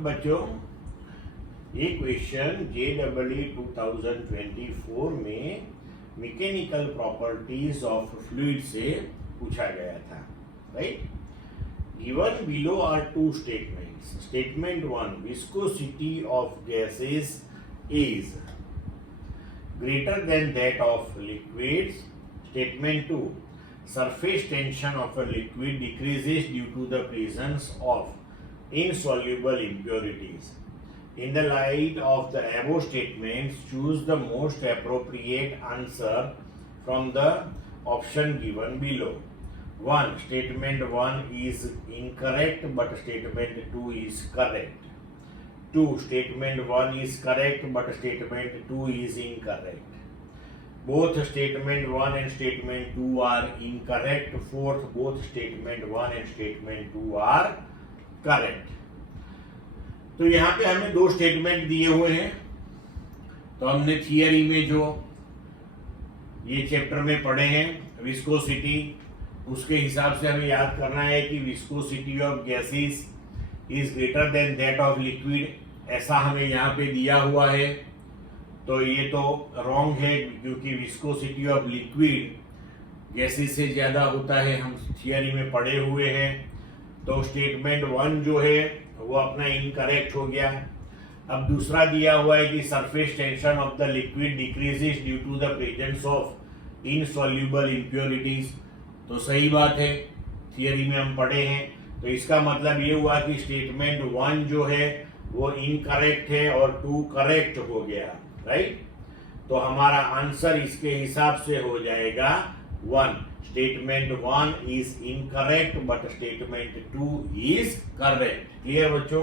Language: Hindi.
अब बच्चों ये क्वेश्चन JEE 2024 में मैकेनिकल प्रॉपर्टीज ऑफ फ्लूइड से पूछा गया था, right. Given below are two statements. Statement 1, viscosity of gases is greater than that of liquids. Statement 2, surface tension of a liquid decreases due to the presence of insoluble impurities. In the light of the above statements, choose the most appropriate answer from the option given below. 1. Statement 1 is incorrect but statement 2 is correct. 2. Statement 1 is correct but statement 2 is incorrect. Both statement 1 and statement 2 are incorrect. Fourth, both statement 1 and statement 2 are correct. तो यहाँ पे हमें दो स्टेटमेंट दिए हुए हैं। तो हमने थियरी में जो ये चैप्टर में पढ़े हैं विस्कोसिटी, उसके हिसाब से हमें याद करना है कि viscosity of gases is greater than that of liquid, ऐसा हमें यहाँ पे दिया हुआ है। तो ये तो रॉन्ग है क्योंकि विस्कोसिटी ऑफ लिक्विड गैसेस से ज़्यादा होता है, हम थियरी में पढ़े हुए हैं। तो स्टेटमेंट 1 जो है वो अपना इनकरेक्ट हो गया। अब दूसरा दिया हुआ है कि surface tension of the liquid decreases due to the presence of insoluble impurities, तो सही बात है, थियरी में हम पढ़े हैं। तो इसका मतलब ये हुआ कि स्टेटमेंट 1 जो है वो इनकरेक्ट है और 2 करेक्ट हो गया, राइट। तो हमारा आंसर इसके हिसाब से हो जाएगा 1। Statement 1 is incorrect but statement 2 is correct. Clear बच्चों?